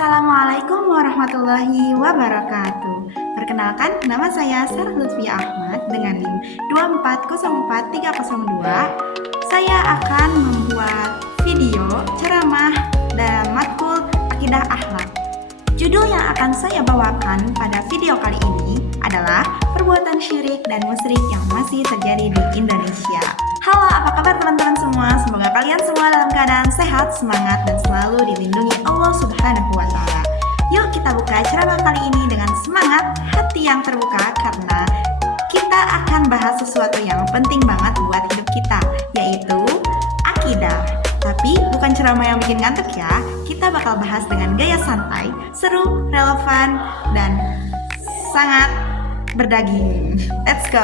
Assalamualaikum warahmatullahi wabarakatuh. Perkenalkan, nama saya Sarah Lutfia Ahmad dengan NIM 2404302. Saya akan membuat video ceramah dalam matkul Akidah Akhlak. Judul yang akan saya bawakan pada video kali ini adalah perbuatan syirik dan musyrik yang masih terjadi di Indonesia. Halo, apa kabar teman-teman semua? Semoga kalian semua dalam keadaan sehat, semangat, dan selalu dilindungi Allah Subhanahu wa Ta'ala. Yuk kita buka ceramah kali ini dengan semangat, hati yang terbuka, karena kita akan bahas sesuatu yang penting banget buat hidup kita, yaitu akidah. Tapi bukan ceramah yang bikin ngantuk ya. Kita bakal bahas dengan gaya santai, seru, relevan, dan sangat berdaging. Let's go.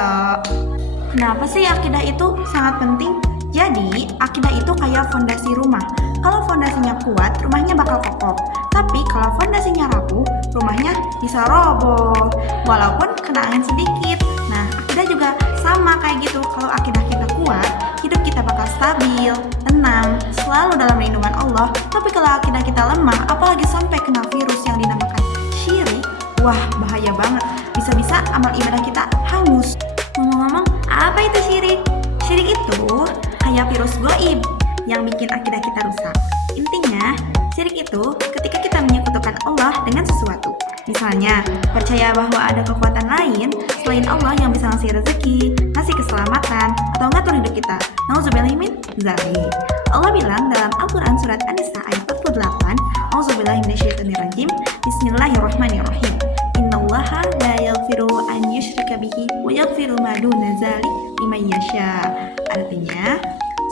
Kenapa sih akidah itu sangat penting? Jadi, akidah itu kayak fondasi rumah. Kalau fondasinya kuat, rumahnya bakal kokoh. Tapi kalau fondasinya rapuh, rumahnya bisa roboh walaupun kena angin sedikit. Nah, akidah juga sama kayak gitu. Kalau akidah kita kuat, hidup kita bakal stabil, tenang, selalu dalam lindungan Allah. Tapi kalau akidah kita lemah, apalagi sampai kena virus yang dinamakan syirik, wah bahaya banget. Bisa-bisa amal ibadah kita hangus. Ngomong-ngomong, apa itu syirik? Syirik itu kayak virus gaib yang bikin akidah kita rusak. Intinya, syirik itu ketika kita menyekutukan Allah dengan sesuatu. Misalnya, percaya bahwa ada kekuatan lain selain Allah yang bisa ngasih rezeki, ngasih keselamatan, atau ngatur hidup kita. Nauzubillahi min dzalik. Allah bilang dalam Al-Quran surat An-Nisa ayat 48, Auzubillahi minasyaitonirrajim, Bismillahirrahmanirrahim. Innallaha la yaghfiru an yushraka bihi wa yaghfiru ma duna dzalik liman yasha. Artinya,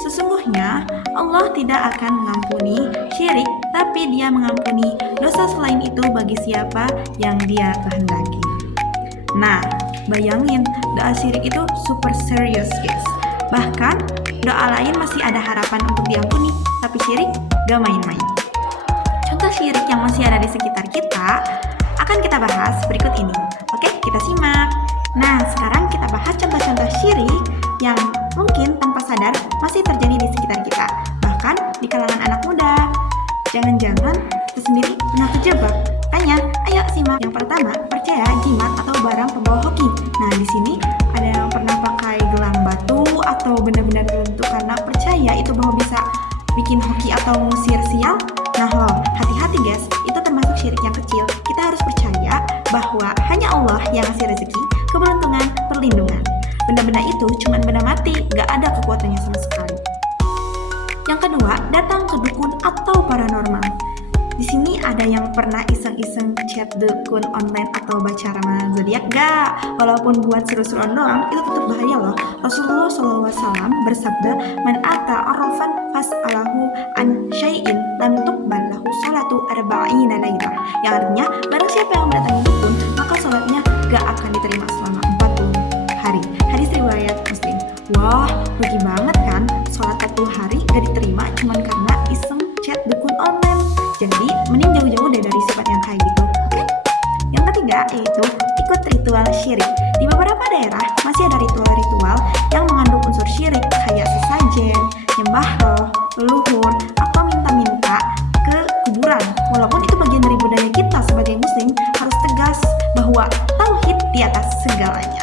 sesungguhnya Allah tidak akan mengampuni syirik, tapi Dia mengampuni dosa selain itu bagi siapa yang Dia kehendaki. Nah, bayangin, doa syirik itu super serius, guys. Bahkan doa lain masih ada harapan untuk diampuni, tapi syirik gak main-main. Contoh syirik yang masih ada di sekitar kita akan kita bahas berikut ini. Oke, kita simak. Nah, sekarang kita bahas contoh-contoh syirik yang mungkin tanpa sadar masih terjadi di sekitar kita, bahkan di kalangan anak muda. Jangan-jangan kita sendiri pernah terjebak. Tanya, ayo simak. Yang pertama, percaya jimat atau barang pembawa hoki. Nah, di sini ada yang pernah pakai gelang batu atau benda-benda tertentu karena percaya itu bahwa bisa bikin hoki atau ngusir sial. Nah loh, hati-hati guys, itu termasuk syirik yang kecil. Kita harus percaya bahwa hanya Allah yang ngasih rezeki, keberuntungan, perlindungan. Benda-benda itu cuma benda mati, gak ada kekuatannya sama sekali. Yang kedua, datang ke dukun atau paranormal. Di sini ada yang pernah iseng-iseng chat dukun online atau baca ramalan zodiak gak? Walaupun buat seru-seruan doang, itu tetap bahaya loh. Rasulullah SAW bersabda, "Man ata arrafan fas'alahu an syai'in lam tuqbal lahu salatu arba'ina lailah." Yang artinya, barang siapa yang mendatangi dukun, maka salatnya gak akan diterima selama 40 hari. Hadis riwayat Muslim. Wah, rugi banget kan? Salat 40 hari gak diterima cuman karena iseng chat dukun online. Jadi, mending jauh-jauh deh dari sifat yang kayak gitu, oke? Yang ketiga, yaitu ikut ritual syirik. Di beberapa daerah, masih ada ritual-ritual yang mengandung unsur syirik, kayak sesajen, nyembah roh, leluhur, atau minta-minta ke kuburan. Walaupun itu bagian dari budaya kita sebagai muslim, harus tegas bahwa tauhid di atas segalanya.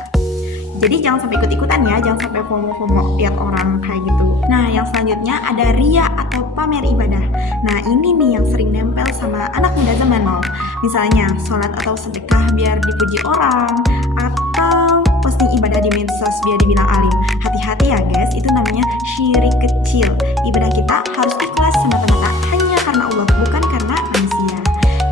Jadi jangan sampai ikut-ikutan ya, jangan sampai FOMO-FOMO lihat orang kayak gitu. Nah, yang selanjutnya ada riya atau pamer ibadah. Nah, ini nih yang sering nempel sama anak muda zaman now. Misalnya, sholat atau sedekah biar dipuji orang, atau posting ibadah di medsos biar dibilang alim. Hati-hati ya guys, itu namanya syirik kecil. Ibadah kita harus ikhlas semata-mata hanya karena Allah, bukan karena manusia.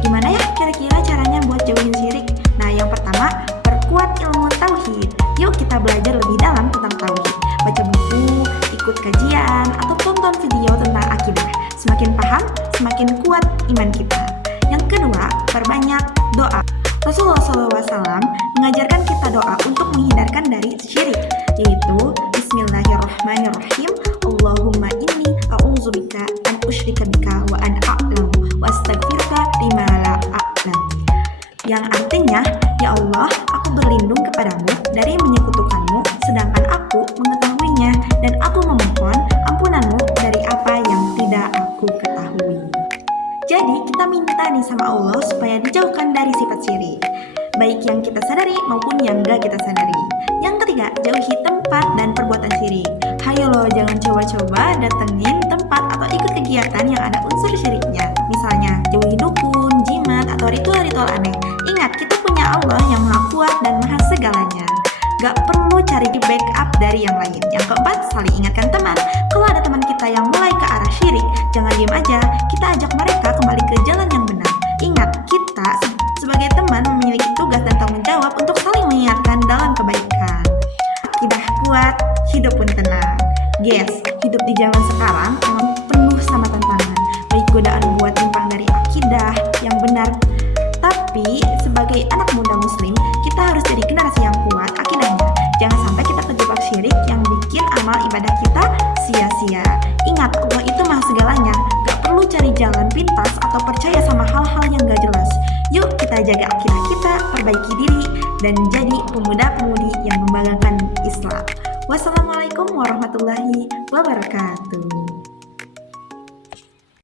Gimana ya kira-kira caranya buat jauhin syirik? Nah, yang pertama, perkuat ilmu tauhid. Yuk kita belajar lebih dalam tentang tauhid. Baca buku, ikut kajian, atau tonton video tentang akidah. Semakin paham, semakin kuat iman kita. Yang kedua, perbanyak doa. Rasulullah SAW mengajarkan kita doa untuk menghindarkan dari syirik, yaitu Bismillahirrahmanirrahim. Allahumma inni a'udzubika an usyrika bika wa an a'lamu wa astaghfiruka lima la a'lam. Yang artinya, ya Allah, aku berlindung kepadamu dari menyekutukanmu, sedangkan aku mengetahuinya, dan aku memohon ampunanmu dari apa yang tidak aku ketahui. Jadi, Jadi kita minta nih sama Allah supaya dijauhkan dari sifat syirik, baik yang kita sadari maupun yang gak kita sadari. Yang ketiga, jauhi tempat dan perbuatan syirik. Hayo loh, jangan coba-coba datengin tempat atau ikut kegiatan yang ada unsur syiriknya. Misalnya, jauhi dukun, jimat, atau ritual-ritual aneh. Ingat, kita punya Allah yang maha kuat dan maha segalanya. Gak perlu cari backup dari yang lain. Yang keempat, saling ingatkan teman. Kalau ada teman kita yang mulai ke arah syirik, jangan diam aja. Kita ajak mereka kembali ke jalan yang benar. Ingat, kita sebagai teman memiliki tugas dan tanggung jawab untuk saling mengingatkan dalam kebaikan. Akidah kuat, hidup pun tenang. Guys, hidup di zaman sekarang memang penuh sama tantangan. Baik godaan buat timpang dari akidah yang benar. Tapi sebagai anak muda muslim, kita harus jadi generasi yang kuat akidahnya. Jangan sampai kita terjebak syirik yang bikin amal ibadah kita sia-sia. Ingat, Allah itu maha segalanya. Gak perlu cari jalan pintas atau percaya sama hal-hal yang gak jelas. Yuk kita jaga akidah kita, perbaiki diri, dan jadi pemuda-pemudi yang membanggakan Islam. Wassalamualaikum warahmatullahi wabarakatuh.